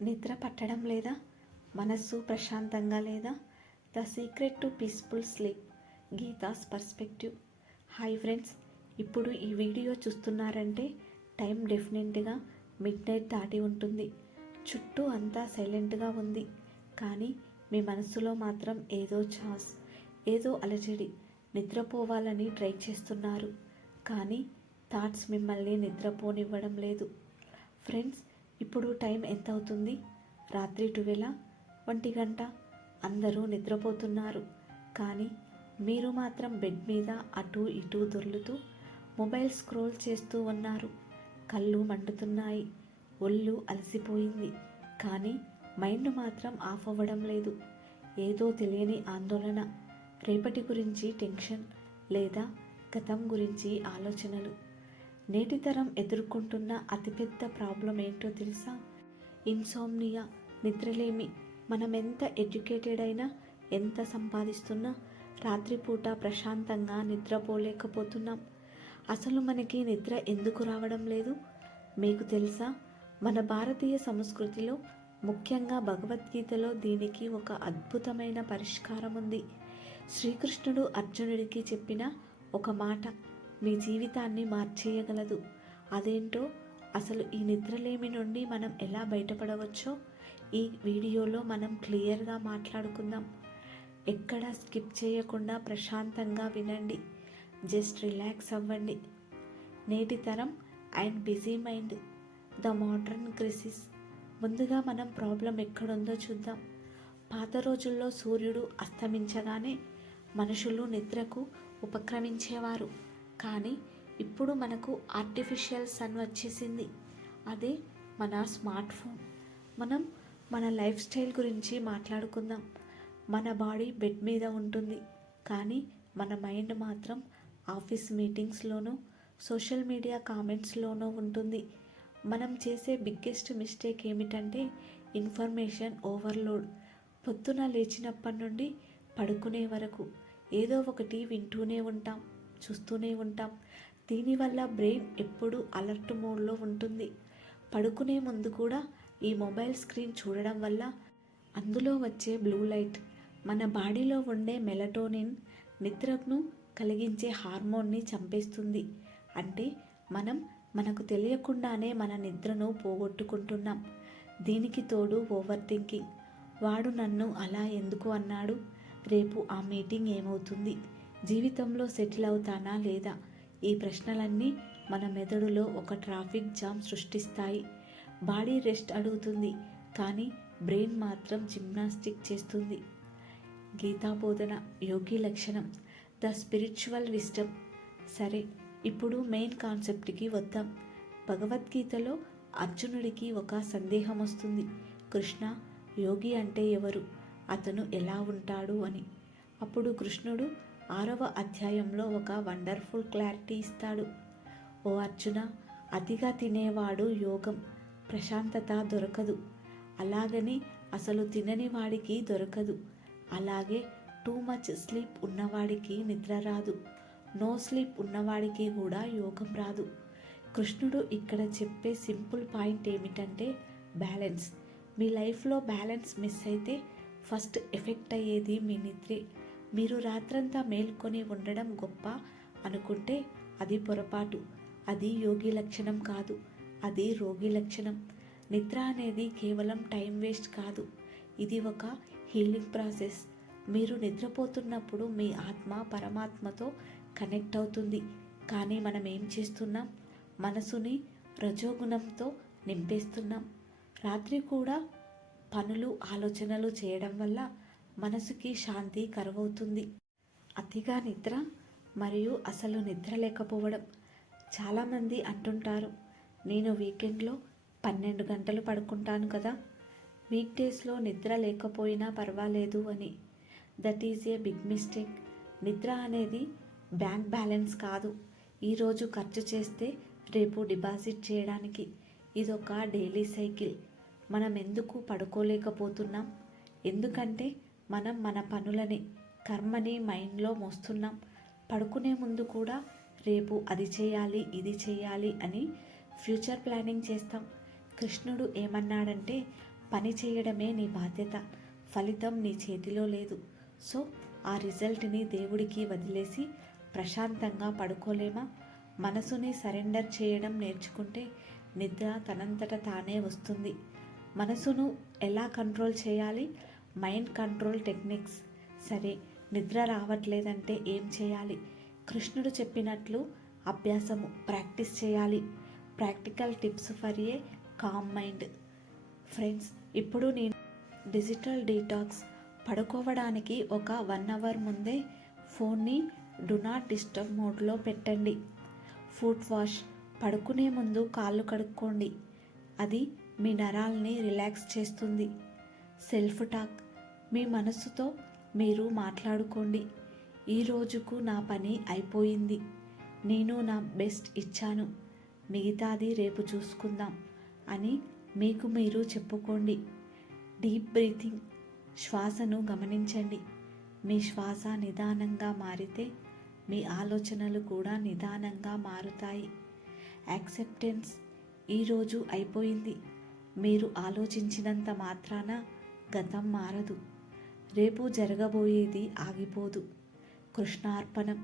నిద్ర పట్టడం లేదా? మనస్సు ప్రశాంతంగా లేదా? The secret to peaceful sleep, Gita's perspective. Hi friends, ఇప్పుడు ఈ వీడియో చూస్తున్నారంటే టైం డెఫినెట్గా మిడ్ నైట్ దాటి ఉంటుంది. చుట్టూ అంతా సైలెంట్గా ఉంది, కానీ మీ మనసులో మాత్రం ఏదో ఛాస్, ఏదో అలజడి. నిద్రపోవాలని ట్రై చేస్తున్నారు, కానీ థాట్స్ మిమ్మల్ని నిద్రపోనివ్వడం లేదు. ఫ్రెండ్స్, ఇప్పుడు టైం ఎంత అవుతుంది? రాత్రి 12, 1 గంట. అందరూ నిద్రపోతున్నారు, కానీ మీరు మాత్రం బెడ్ మీద అటు ఇటు దొర్లుతూ మొబైల్ స్క్రోల్ చేస్తూ ఉన్నారు. కళ్ళు మండుతున్నాయి, ఒళ్ళు అలసిపోయింది, కానీ మైండ్ మాత్రం ఆఫ్ అవ్వడం లేదు. ఏదో తెలియని ఆందోళన, రేపటి గురించి టెన్షన్, లేదా గతం గురించి ఆలోచనలు. నేటి తరం ఎదుర్కొంటున్న అతిపెద్ద ప్రాబ్లం ఏంటో తెలుసా? ఇన్సోమ్నియా, నిద్రలేమి. మనం ఎంత ఎడ్యుకేటెడ్ అయినా, ఎంత సంపాదిస్తున్నా రాత్రిపూట ప్రశాంతంగా నిద్రపోలేకపోతున్నాం. అసలు మనకి నిద్ర ఎందుకు రావడం లేదు? మీకు తెలుసా? మన భారతీయ సంస్కృతిలో, ముఖ్యంగా భగవద్గీతలో దీనికి ఒక అద్భుతమైన పరిష్కారం ఉంది. శ్రీకృష్ణుడు అర్జునుడికి చెప్పిన ఒక మాట మీ జీవితాన్ని మార్చేయగలదు. అదేంటో, అసలు ఈ నిద్రలేమి నుండి మనం ఎలా బయటపడవచ్చో ఈ వీడియోలో మనం క్లియర్గా మాట్లాడుకుందాం. ఎక్కడ స్కిప్ చేయకుండా ప్రశాంతంగా వినండి. జస్ట్ రిలాక్స్ అవ్వండి. నేటి తరం and busy mind, the modern crisis. ముందుగా మనం ప్రాబ్లం ఎక్కడుందో చూద్దాం. పాత రోజుల్లో సూర్యుడు అస్తమించగానే మనుషులు నిద్రకు ఉపక్రమించేవారు, కానీ ఇప్పుడు మనకు ఆర్టిఫిషియల్ సన్ వచ్చేసింది. అదే మన స్మార్ట్ ఫోన్. మనం మన లైఫ్ స్టైల్ గురించి మాట్లాడుకుందాం. మన బాడీ బెడ్ మీద ఉంటుంది, కానీ మన మైండ్ మాత్రం ఆఫీస్ మీటింగ్స్లోనూ, సోషల్ మీడియా కామెంట్స్లోనూ ఉంటుంది. మనం చేసే బిగ్గెస్ట్ మిస్టేక్ ఏమిటంటే ఇన్ఫర్మేషన్ ఓవర్లోడ్. పొద్దున లేచినప్పటి నుండి పడుకునే వరకు ఏదో ఒకటి వింటూనే ఉంటాం, చూస్తూనే ఉంటాం. దీనివల్ల బ్రెయిన్ ఎప్పుడూ అలర్ట్ మోడ్లో ఉంటుంది. పడుకునే ముందు కూడా ఈ మొబైల్ స్క్రీన్ చూడడం వల్ల అందులో వచ్చే బ్లూ లైట్ మన బాడీలో ఉండే మెలటోనిన్, నిద్రను కలిగించే హార్మోన్ని చంపేస్తుంది. అంటే మనకు తెలియకుండానే మన నిద్రను పోగొట్టుకుంటున్నాం. దీనికి తోడు ఓవర్ థింకింగ్. వాడు నన్ను అలా ఎందుకు అన్నాడు? రేపు ఆ మీటింగ్ ఏమవుతుంది? జీవితంలో సెటిల్ అవుతానా లేదా? ఈ ప్రశ్నలన్నీ మన మెదడులో ఒక ట్రాఫిక్ జామ్ సృష్టిస్తాయి. బాడీ రెస్ట్ అడుగుతుంది, కానీ బ్రెయిన్ మాత్రం జిమ్నాస్టిక్ చేస్తుంది. గీతా బోధన, యోగి లక్షణం, ద స్పిరిచువల్ విజ్డమ్. సరే, ఇప్పుడు మెయిన్ కాన్సెప్ట్కి వద్దాం. భగవద్గీతలో అర్జునుడికి ఒక సందేహం వస్తుంది. కృష్ణ, యోగి అంటే ఎవరు? అతను ఎలా ఉంటాడు అని. అప్పుడు కృష్ణుడు 6వ అధ్యాయంలో ఒక వండర్ఫుల్ క్లారిటీ ఇస్తాడు. ఓ అర్జున, అతిగా తినేవాడు యోగం, ప్రశాంతత దొరకదు. అలాగని అసలు తినని వాడికి దొరకదు. అలాగే టూ మచ్ స్లీప్ ఉన్నవాడికి నిద్ర రాదు. నో స్లీప్ ఉన్నవాడికి కూడా యోగం రాదు. కృష్ణుడు ఇక్కడ చెప్పే సింపుల్ పాయింట్ ఏమిటంటే బ్యాలెన్స్. మీ లైఫ్లో బ్యాలెన్స్ మిస్ అయితే ఫస్ట్ ఎఫెక్ట్ అయ్యేది మీ నిద్రే. మీరు రాత్రంతా మేల్కొని ఉండడం గొప్ప అనుకుంటే అది పొరపాటు. అది యోగి లక్షణం కాదు, అది రోగి లక్షణం. నిద్ర అనేది కేవలం టైం వేస్ట్ కాదు, ఇది ఒక హీలింగ్ ప్రాసెస్. మీరు నిద్రపోతున్నప్పుడు మీ ఆత్మ పరమాత్మతో కనెక్ట్ అవుతుంది, కానీ మనం ఏం చేస్తున్నాం? మనసుని రజోగుణంతో నింపేస్తున్నాం. రాత్రి కూడా పనులు, ఆలోచనలు చేయడం వల్ల మనసుకి శాంతి కరువవుతుంది. అతిగా నిద్ర మరియు అసలు నిద్ర లేకపోవడం. చాలామంది అంటుంటారు, నేను వీకెండ్లో 12 గంటలు పడుకుంటాను కదా, వీక్ డేస్లో నిద్ర లేకపోయినా పర్వాలేదు అని. That is a big mistake. నిద్ర అనేది బ్యాంక్ బ్యాలెన్స్ కాదు, ఈరోజు ఖర్చు చేస్తే రేపు డిపాజిట్ చేయడానికి. ఇదొక డైలీ సైకిల్. మనం ఎందుకు పడుకోలేకపోతున్నాం? ఎందుకంటే మనం మన పనులని, కర్మని మైండ్లో మోస్తున్నాం. పడుకునే ముందు కూడా రేపు అది చేయాలి, ఇది చేయాలి అని ఫ్యూచర్ ప్లానింగ్ చేస్తాం. కృష్ణుడు ఏమన్నాడంటే, పని చేయడమే నీ బాధ్యత. ఫలితం నీ చేతిలో లేదు. సో ఆ రిజల్ట్ని దేవుడికి వదిలేసి ప్రశాంతంగా పడుకోలేమా? మనసుని సరెండర్ చేయడం నేర్చుకుంటే నిద్ర తనంతట తానే వస్తుంది. మనసును ఎలా కంట్రోల్ చేయాలి? Mind control techniques. సరే, నిద్ర రావట్లేదంటే ఏం చేయాలి? కృష్ణుడు చెప్పినట్లు అభ్యాసము ప్రాక్టీస్ చేయాలి. Practical tips for a calm mind. Friends, ఇప్పుడు నేను డిజిటల్ డీటాక్స్. పడుకోవడానికి ఒక 1 అవర్ ముందే ఫోన్ని డు నాట్ డిస్టర్బ్ మోడ్లో పెట్టండి. Foot wash. పడుకునే ముందు కాళ్ళు కడుక్కోండి. అది మీ నరాల్ని రిలాక్స్ చేస్తుంది. Self talk. మీ మనసుతో మీరు మాట్లాడుకోండి. ఈ రోజుకు నా పని అయిపోయింది, నేను నా బెస్ట్ ఇచ్చాను, మిగతాది రేపు చూసుకుందాం అని మీకు మీరు చెప్పుకోండి. Deep breathing. శ్వాసను గమనించండి. మీ శ్వాస నిదానంగా మారితే మీ ఆలోచనలు కూడా నిదానంగా మారుతాయి. యాక్సెప్టెన్స్. ఈరోజు అయిపోయింది. మీరు ఆలోచించినంత మాత్రాన గతం మారదు. రేపు జరగబోయేది ఆగిపోదు. కృష్ణార్పణం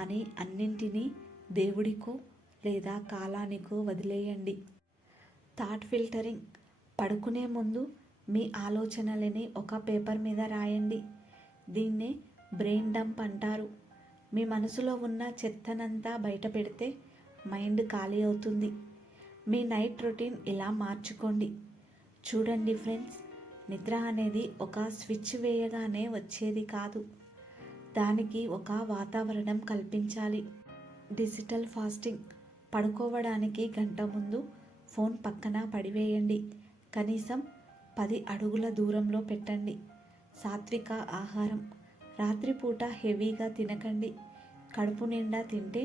అని అన్నింటినీ దేవుడికో లేదా కాలానికో వదిలేయండి. Thought filtering. పడుకునే ముందు మీ ఆలోచనలని ఒక పేపర్ మీద రాయండి. దీన్నే బ్రెయిన్ డంప్ అంటారు. మీ మనసులో ఉన్న చెత్తనంతా బయట పెడితే మైండ్ ఖాళీ అవుతుంది. మీ నైట్ రొటీన్ ఇలా మార్చుకోండి. చూడండి ఫ్రెండ్స్, నిద్ర అనేది ఒక స్విచ్ వేయగానే వచ్చేది కాదు. దానికి ఒక వాతావరణం కల్పించాలి. Digital fasting. పడుకోవడానికి గంట ముందు ఫోన్ పక్కన పడివేయండి. కనీసం 10 అడుగుల దూరంలో పెట్టండి. సాత్విక ఆహారం. రాత్రిపూట హెవీగా తినకండి. కడుపు నిండా తింటే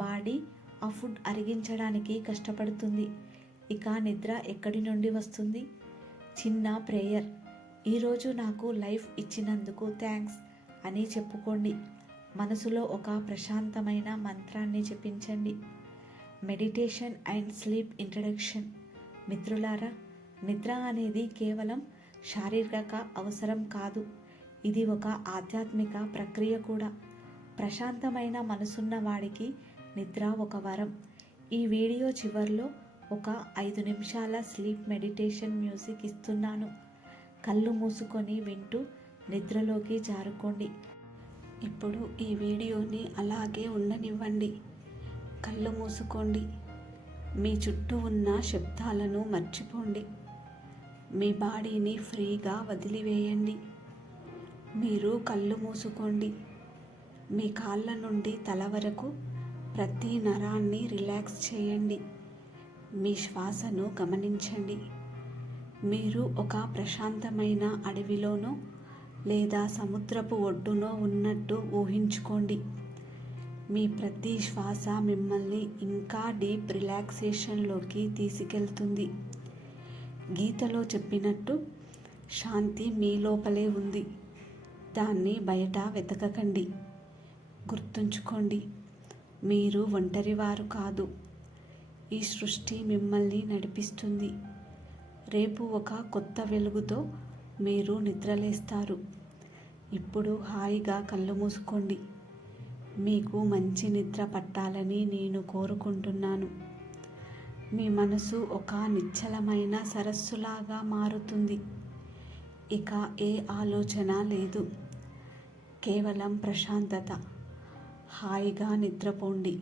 బాడీ ఆ ఫుడ్ అరిగించడానికి కష్టపడుతుంది. ఇక నిద్ర ఎక్కడి నుండి వస్తుంది? చిన్న ప్రేయర్. ఈరోజు నాకు లైఫ్ ఇచ్చినందుకు థ్యాంక్స్ అని చెప్పుకోండి. మనసులో ఒక ప్రశాంతమైన మంత్రాన్ని జపించండి. Meditation and sleep introduction. మిత్రులారా, నిద్ర అనేది కేవలం శారీరక అవసరం కాదు, ఇది ఒక ఆధ్యాత్మిక ప్రక్రియ కూడా. ప్రశాంతమైన మనసున్న వాడికి నిద్ర ఒక వరం. ఈ వీడియో చివర్లో ఒక 5 నిమిషాల స్లీప్ మెడిటేషన్ మ్యూజిక్ ఇస్తున్నాను. కళ్ళు మూసుకొని వింటూ నిద్రలోకి జారుకోండి. ఇప్పుడు ఈ వీడియోని అలాగే ఉండనివ్వండి. కళ్ళు మూసుకోండి. మీ చుట్టూ ఉన్న శబ్దాలను మర్చిపోండి. మీ బాడీని ఫ్రీగా వదిలివేయండి. మీరు కళ్ళు మూసుకోండి. మీ కాళ్ళ నుండి తల వరకు ప్రతి నరాన్ని రిలాక్స్ చేయండి. మీ శ్వాసను గమనించండి. మీరు ఒక ప్రశాంతమైన అడవిలోనో లేదా సముద్రపు ఒడ్డునో ఉన్నట్టు ఊహించుకోండి. మీ ప్రతి శ్వాస మిమ్మల్ని ఇంకా డీప్ రిలాక్సేషన్లోకి తీసుకెళ్తుంది. గీతలో చెప్పినట్టు శాంతి మీ లోపలే ఉంది, దాన్ని బయట వెతకకండి. గుర్తుంచుకోండి, మీరు ఒంటరివారు కాదు. ఈ సృష్టి మిమ్మల్ని నడిపిస్తుంది. రేపు ఒక కొత్త వెలుగుతో మీరు నిద్రలేస్తారు. ఇప్పుడు హాయిగా కళ్ళు మూసుకోండి. మీకు మంచి నిద్ర పట్టాలని నేను కోరుకుంటున్నాను. మీ మనసు ఒక నిశ్చలమైన సరస్సులాగా మారుతుంది. ఇక ఏ ఆలోచన లేదు, కేవలం ప్రశాంతత. హాయిగా నిద్రపోండి.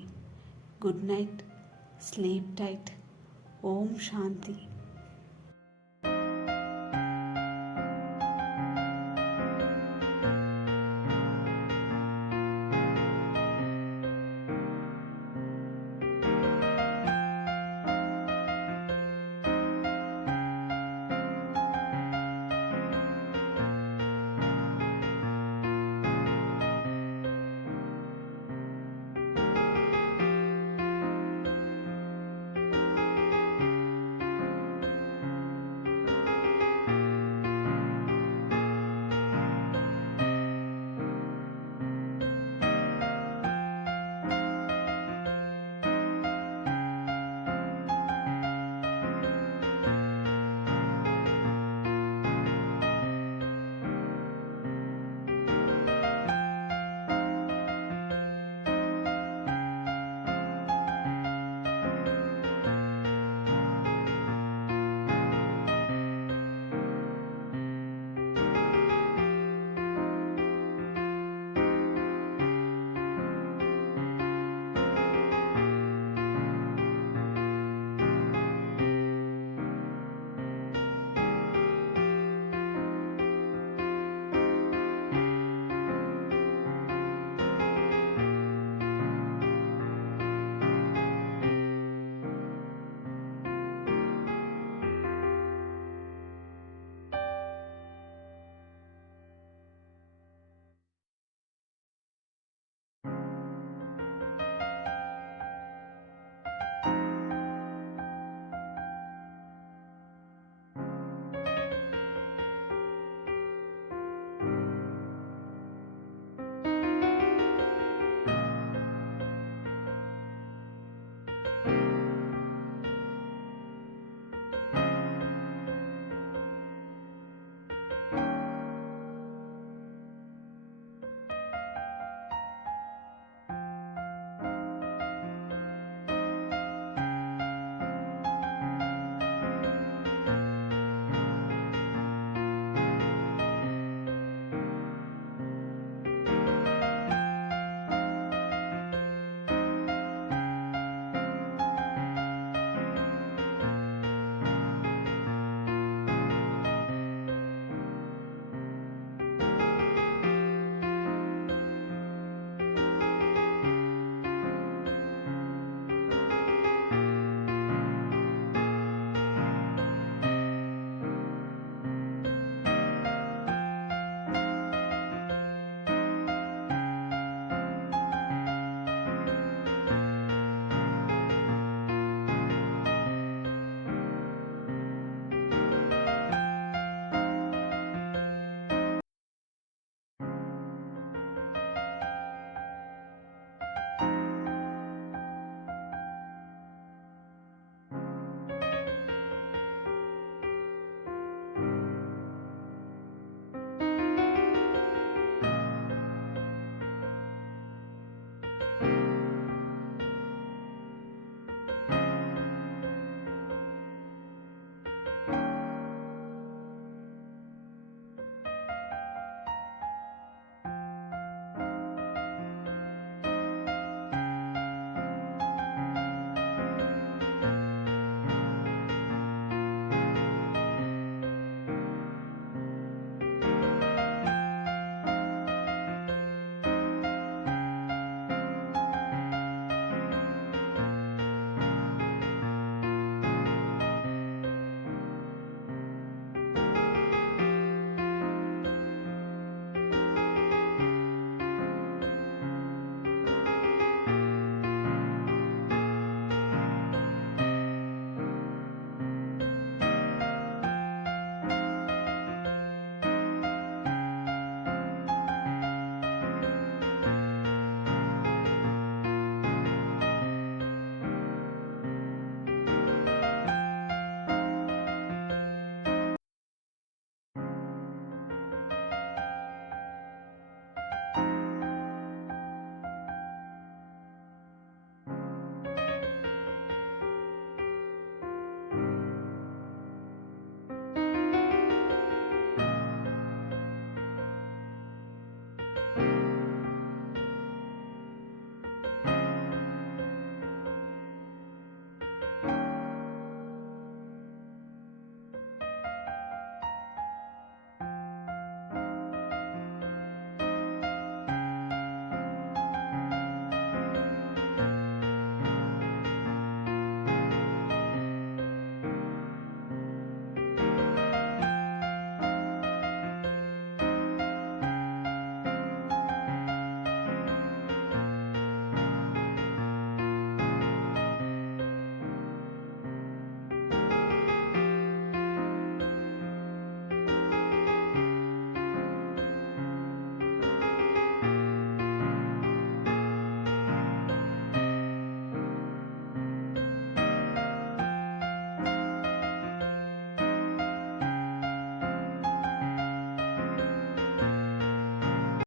Good night. Sleep tight. ఓం శాంతి.